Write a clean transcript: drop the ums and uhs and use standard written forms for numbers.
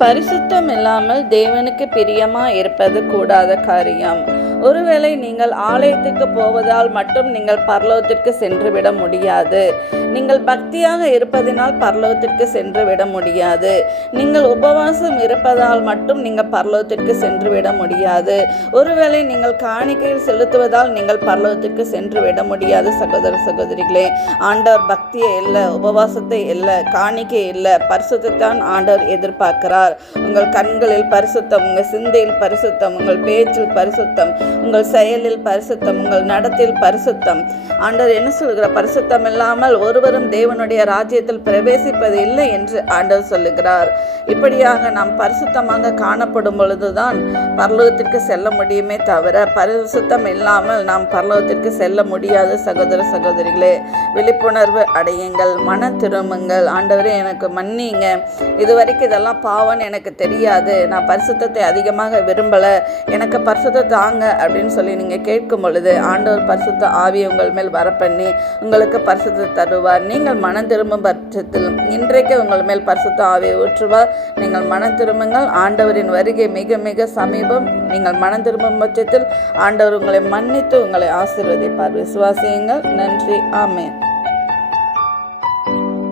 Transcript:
பரிசுத்தம் இல்லாமல் தேவனுக்கு பிரியமா இருப்பது கூடாத காரியம். ஒருவேளை நீங்கள் ஆலயத்துக்கு போவதால் மட்டும் நீங்கள் பரலோகத்திற்கு சென்று விட முடியாது. நீங்கள் பக்தியாக இருப்பதினால் பரலோகத்திற்கு சென்று விட முடியாது. நீங்கள் உபவாசம் இருப்பதால் மட்டும் நீங்கள் பரலோகத்திற்கு சென்று விட முடியாது. ஒருவேளை நீங்கள் காணிக்கையில் செலுத்துவதால் நீங்கள் பரலோகத்திற்கு சென்று விட முடியாது. சகோதர சகோதரிகளே, ஆண்டவர் பக்தியை இல்லை, உபவாசத்தை இல்லை, காணிக்கை இல்லை, பரிசுத்தான் ஆண்டவர் எதிர்பார்க்கிறார். உங்கள் கண்களில் பரிசுத்தம், உங்கள் சிந்தையில் பரிசுத்தம், உங்கள் பேச்சில் பரிசுத்தம், உங்கள் செயலில் பரிசுத்தம், உங்கள் நடத்தில் பரிசுத்தம். ஆண்டவர் என்ன சொல்கிறார்? பரிசுத்தம் இல்லாமல் ஒருவரும் தேவனுடைய ராஜ்யத்தில் பிரவேசிப்பது இல்லை என்று ஆண்டவர் சொல்லுகிறார். இப்படியாக நாம் பரிசுத்தமாக காணப்படும் பொழுதுதான் பரலோகத்திற்கு செல்ல முடியுமே தவிர பரிசுத்தம் இல்லாமல் நாம் பரலோகத்திற்கு செல்ல முடியாது. சகோதர சகோதரிகளே, விழிப்புணர்வு அடையுங்கள், மன திரும்புங்கள். ஆண்டவரே எனக்கு மன்னிங்க, இதுவரைக்கும் இதெல்லாம் பாவம் எனக்கு தெரியாது, நான் பரிசுத்தத்தை அதிகமாக விரும்பலை, எனக்கு பரிசுத்த தாங்க அப்படின்னு சொல்லி நீங்கள் கேட்கும் பொழுது ஆண்டவர் பரிசுத்த ஆவியை உங்கள் மேல் வரப்பண்ணி உங்களுக்கு பரிசுத்த தருவார். நீங்கள் மனம் திரும்பும் பட்சத்தில் இன்றைக்கு உங்கள் மேல் பரிசுத்த ஆவியை ஊற்றுவார். நீங்கள் மனம் திரும்புங்கள். ஆண்டவரின் வருகை மிக மிக சமீபம். நீங்கள் மனம் திரும்பும் பட்சத்தில் ஆண்டவர் உங்களை மன்னித்து உங்களை ஆசீர்வதிப்பார். விசுவாசியுங்கள். நன்றி. ஆமென்.